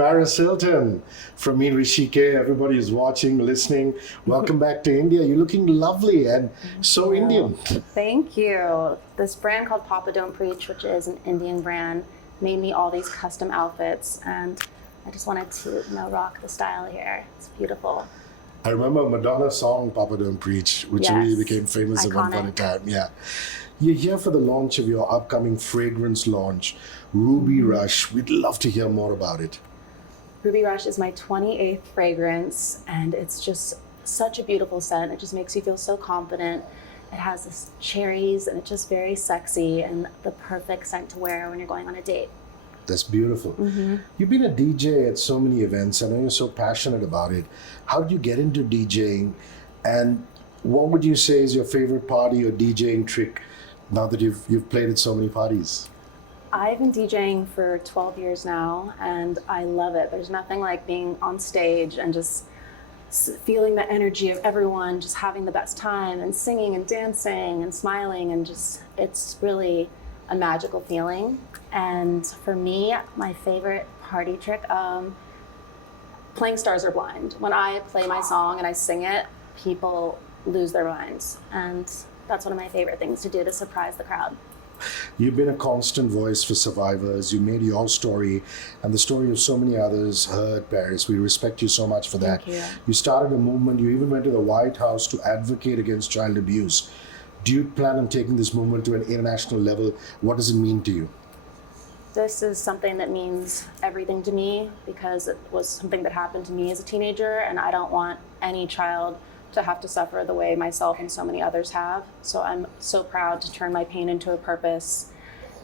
Paris Hilton from me, Hrishi K. Everybody is watching, listening. Welcome back to India. You're looking lovely and so Indian. Thank you. This brand called Papa Don't Preach, which is an Indian brand, made me all these custom outfits, and I just wanted to, rock the style here. It's beautiful. I remember Madonna's song Papa Don't Preach, which really became famous at one point in time. Yeah. You're here for the launch of your upcoming fragrance launch, Ruby Rush. We'd love to hear more about it. Ruby Rush is my 28th fragrance, and it's just such a beautiful scent. It just makes you feel so confident. It has this cherries, and it's just very sexy and the perfect scent to wear when you're going on a date. That's beautiful. You've been a DJ at so many events. I know you're so passionate about it. How did you get into DJing? And what would you say is your favorite party or DJing trick now that you've played at so many parties? I've been DJing for 12 years now, and I love it. There's nothing like being on stage and just feeling the energy of everyone, just having the best time and singing and dancing and smiling, and just, it's really a magical feeling. And for me, my favorite party trick, playing Stars Are Blind. When I play my song and I sing it, people lose their minds. And that's one of my favorite things to do, to surprise the crowd. You've been a constant voice for survivors. You made your story and the story of so many others heard, Paris. We respect you so much for that. Thank you. You started a movement. You even went to the White House to advocate against child abuse. Do you plan on taking this movement to an international level? What does it mean to you? This is something that means everything to me, because it was something that happened to me as a teenager, and I don't want any child to have to suffer the way myself and so many others have. So I'm so proud to turn my pain into a purpose,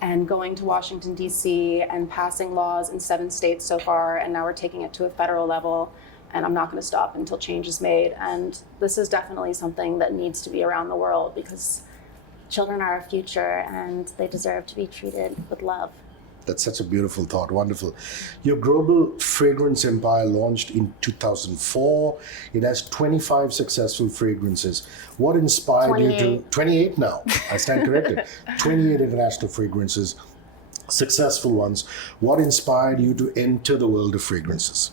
and going to Washington, D.C. and passing laws in 7 states so far, and now we're taking it to a federal level, and I'm not going to stop until change is made. And this is definitely something that needs to be around the world, because children are our future and they deserve to be treated with love. That's such a beautiful thought. Wonderful. Your global fragrance empire launched in 2004. It has 25 successful fragrances. What inspired you to... 28 now. I stand corrected. 28 international fragrances, successful ones. What inspired you to enter the world of fragrances?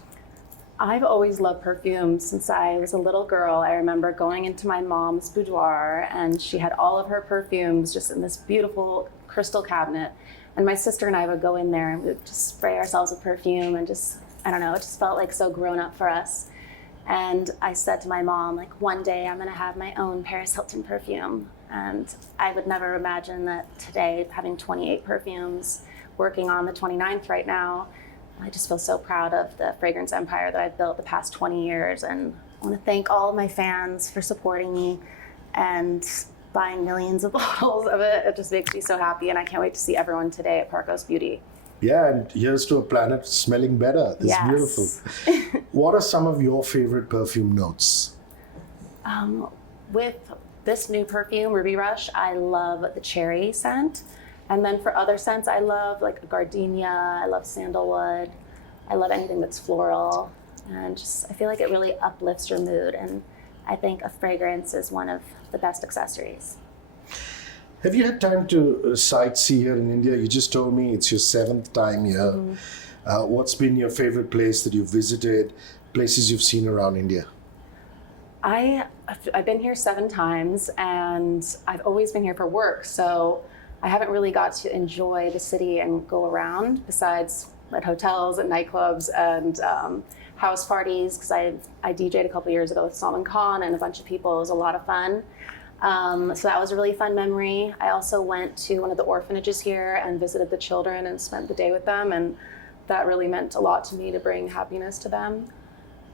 I've always loved perfume since I was a little girl. I remember going into my mom's boudoir, and she had all of her perfumes just in this beautiful crystal cabinet. And my sister and I would go in there and we would just spray ourselves with perfume, and just, I don't know, it just felt like so grown up for us. And I said to my mom, like, one day I'm gonna have my own Paris Hilton perfume. And I would never imagine that today, having 28 perfumes, working on the 29th right now, I just feel so proud of the fragrance empire that I've built the past 20 years. And I wanna thank all of my fans for supporting me and buying millions of bottles of it. It just makes me so happy, and I can't wait to see everyone today at Parcos Beauty. Yeah, and here's to a planet smelling better. It's beautiful. What are some of your favorite perfume notes? With this new perfume, Ruby Rush, I love the cherry scent. And then for other scents, I love like gardenia, I love sandalwood, I love anything that's floral. And just, I feel like it really uplifts your mood. And I think a fragrance is one of the best accessories. Have you had time to sightsee here in India? You just told me it's your 7th time here. What's been your favorite place that you've visited, places you've seen around India? I've been here 7 times, and I've always been here for work. So I haven't really got to enjoy the city and go around, besides at hotels and nightclubs and house parties, because I DJ'd a couple years ago with Salman Khan and a bunch of people. It was a lot of fun. So that was a really fun memory. I also went to one of the orphanages here and visited the children and spent the day with them, and that really meant a lot to me, to bring happiness to them.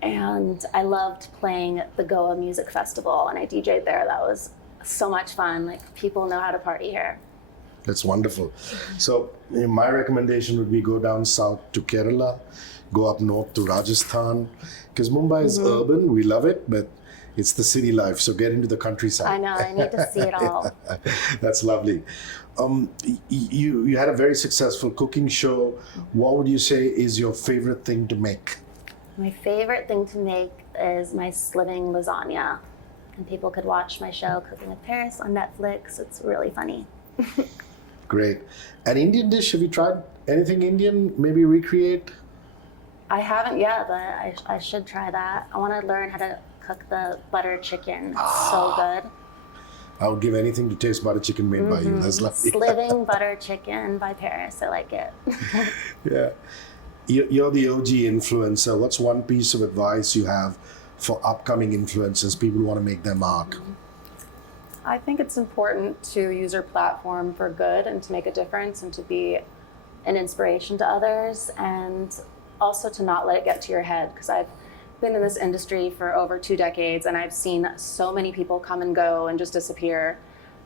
And I loved playing at the Goa Music Festival, and I DJ'd there. That was so much fun. Like, people know how to party here. That's wonderful. So my recommendation would be go down south to Kerala, go up north to Rajasthan, because Mumbai is urban, we love it, but it's the city life, so get into the countryside. I know, I need to see it all. That's lovely. You had a very successful cooking show. What would you say is your favorite thing to make? My favorite thing to make is my living lasagna. And people could watch my show, Cooking with Paris, on Netflix. It's really funny. Great. An Indian dish, have you tried anything Indian, maybe recreate? I haven't yet, but I should try that. I want to learn how to cook the butter chicken. It's so good. I would give anything to taste butter chicken made by you. That's lovely. Living butter chicken by Paris. I like it. Yeah. You're the OG influencer. What's one piece of advice you have for upcoming influencers, people who want to make their mark? I think it's important to use your platform for good and to make a difference and to be an inspiration to others, and also to not let it get to your head, because I've been in this industry for over 2 decades and I've seen so many people come and go and just disappear.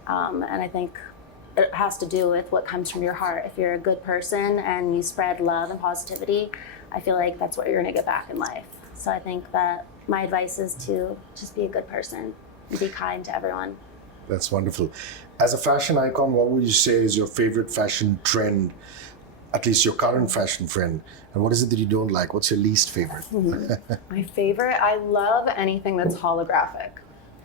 And I think it has to do with what comes from your heart. If you're a good person and you spread love and positivity, I feel like that's what you're going to get back in life. So I think that my advice is to just be a good person and be kind to everyone. That's wonderful. As a fashion icon, what would you say is your favorite fashion trend, at least your current fashion trend? And what is it that you don't like? What's your least favorite? My favorite, I love anything that's holographic.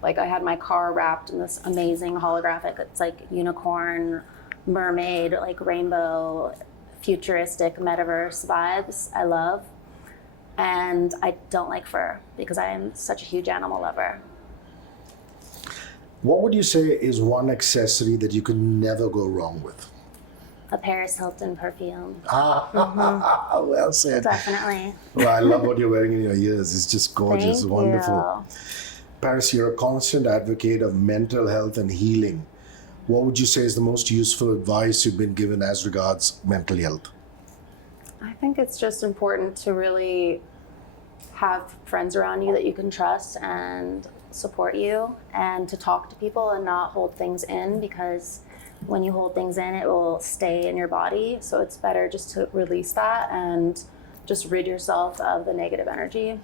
Like I had my car wrapped in this amazing holographic. It's like unicorn, mermaid, like rainbow, futuristic metaverse vibes. I love. And I don't like fur because I am such a huge animal lover. What would you say is one accessory that you could never go wrong with? A Paris Hilton perfume. Well said. Definitely. Well, I love what you're wearing in your ears. It's just gorgeous, Thank wonderful. you. Paris, you're a constant advocate of mental health and healing. What would you say is the most useful advice you've been given as regards mental health? I think it's just important to really have friends around you that you can trust and support you, and to talk to people and not hold things in, because when you hold things in, it will stay in your body. So it's better just to release that and just rid yourself of the negative energy.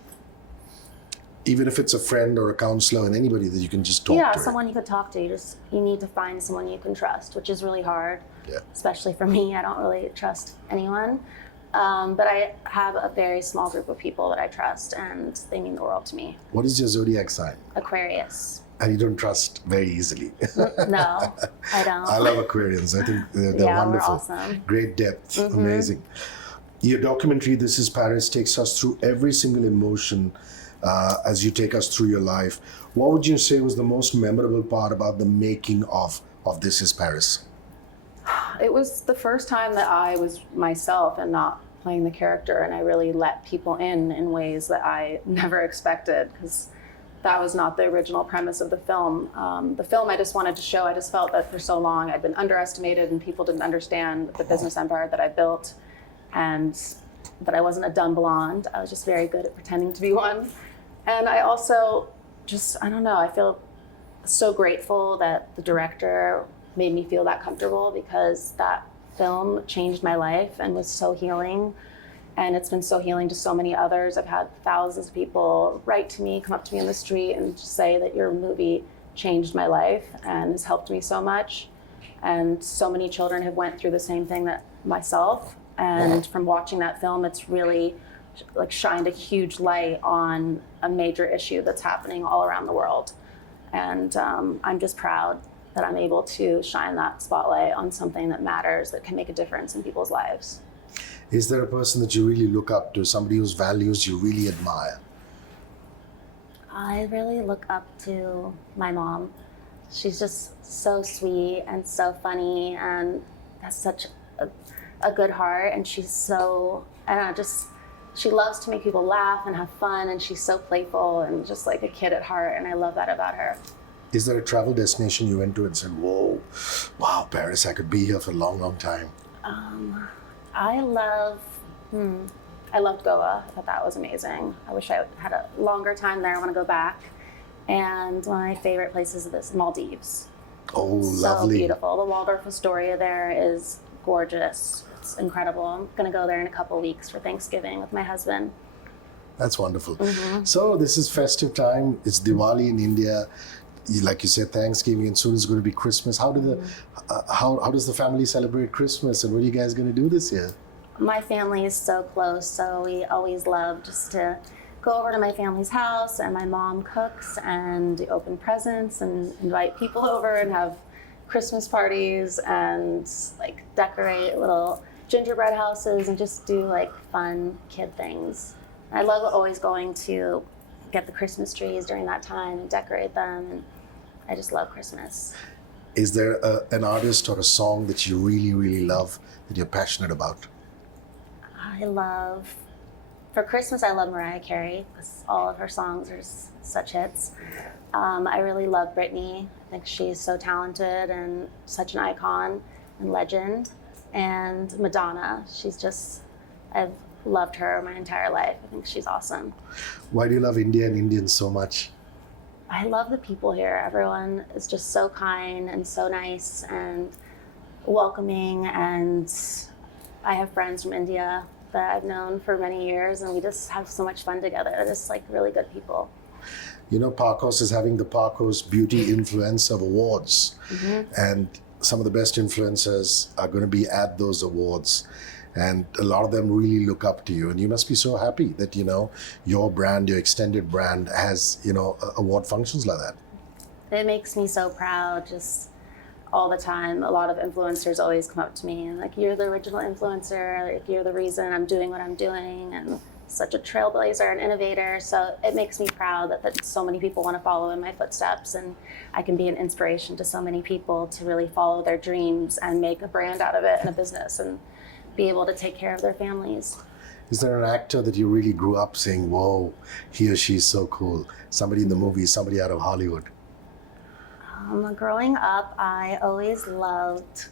Even if it's a friend or a counselor and anybody that you can just talk to. Yeah, someone you could talk to. You need to find someone you can trust, which is really hard. Yeah. Especially for me, I don't really trust anyone. But I have a very small group of people that I trust, and they mean the world to me. What is your zodiac sign? Aquarius. And you don't trust very easily. No, I don't. I love Aquarians. I think they're Yeah, wonderful. we're awesome. Great depth. Amazing. Your documentary, This is Paris, takes us through every single emotion as you take us through your life. What would you say was the most memorable part about the making of This is Paris? It was the first time that I was myself and not playing the character, and I really let people in ways that I never expected, because that was not the original premise of the film. The film I just wanted to show, I just felt that for so long I'd been underestimated and people didn't understand the business empire that I built, and that I wasn't a dumb blonde. I was just very good at pretending to be one. And I also just, I don't know, I feel so grateful that the director made me feel that comfortable, because that film changed my life and was so healing. And it's been so healing to so many others. I've had thousands of people write to me, come up to me in the street and just say that your movie changed my life and has helped me so much. And so many children have went through the same thing that myself. And from watching that film, it's really like shined a huge light on a major issue that's happening all around the world. And I'm just proud that I'm able to shine that spotlight on something that matters, that can make a difference in people's lives. Is there a person that you really look up to, somebody whose values you really admire? I really look up to my mom. She's just so sweet and so funny and has such a good heart. And she's so, I don't know, just, she loves to make people laugh and have fun. And she's so playful and just like a kid at heart. And I love that about her. Is there a travel destination you went to and said, whoa, wow, Paris, I could be here for a long, long time? I loved Goa. I thought that was amazing. I wish I had a longer time there. I want to go back. And one of my favorite places is Maldives. Oh, So lovely. beautiful. The Waldorf Astoria there is gorgeous. It's incredible. I'm going to go there in a couple weeks for Thanksgiving with my husband. That's wonderful. So this is festive time. It's Diwali in India. Like you said, Thanksgiving, and soon it's going to be Christmas. How does the family celebrate Christmas, and what are you guys going to do this year? My family is so close, so we always love just to go over to my family's house, and my mom cooks and open presents and invite people over and have Christmas parties and like decorate little gingerbread houses and just do like fun kid things. I love always going to get the Christmas trees during that time and decorate them, and I just love Christmas. Is there an artist or a song that you really, really love that you're passionate about? For Christmas, I love Mariah Carey because all of her songs are such hits. I really love Britney. I think she's so talented and such an icon and legend. And Madonna, I've loved her my entire life. I think she's awesome. Why do you love India and Indians so much? I love the people here. Everyone is just so kind and so nice and welcoming. And I have friends from India that I've known for many years, and we just have so much fun together. They're just like really good people. You know, Parcos is having the Parcos Beauty Influencer Awards, and some of the best influencers are going to be at those awards. And a lot of them really look up to you, and you must be so happy that, you know, your brand, your extended brand has, you know, award functions like that. It makes me so proud just all the time. A lot of influencers always come up to me and like, you're the original influencer, like you're the reason I'm doing what I'm doing, and such a trailblazer and innovator. So it makes me proud that so many people want to follow in my footsteps, and I can be an inspiration to so many people to really follow their dreams and make a brand out of it and a business and be able to take care of their families. Is there an actor that you really grew up saying, whoa, he or she is so cool? Somebody in the movies, somebody out of Hollywood? Growing up, I always loved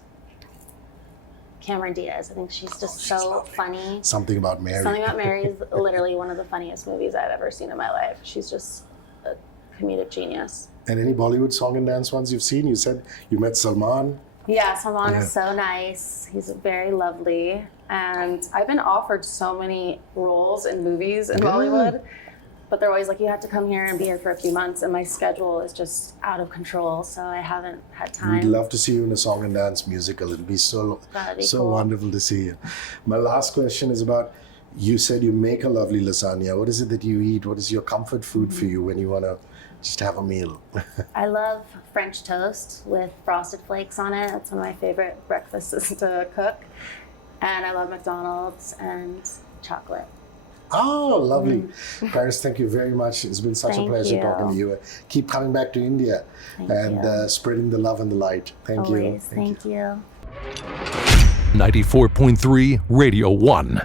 Cameron Diaz. I think she's just so funny. Something About Mary. Something About Mary is literally one of the funniest movies I've ever seen in my life. She's just a comedic genius. And any Bollywood song and dance ones you've seen? You said you met Salman. Yeah, Salman is so nice. He's very lovely. And I've been offered so many roles in movies in Bollywood, but they're always like, you have to come here and be here for a few months, and my schedule is just out of control, so I haven't had time. We'd love to see you in a song and dance musical. It'd be so cool. wonderful to see you. My last question is about, you said you make a lovely lasagna. What is it that you eat? What is your comfort food for you when you want to just have a meal? I love French toast with frosted flakes on it. That's one of my favorite breakfasts to cook. And I love McDonald's and chocolate. Oh, lovely. Paris, thank you very much. It's been such a pleasure talking to you. Keep coming back to India and spreading the love and the light. Thank you. Thank you. 94.3 Radio 1.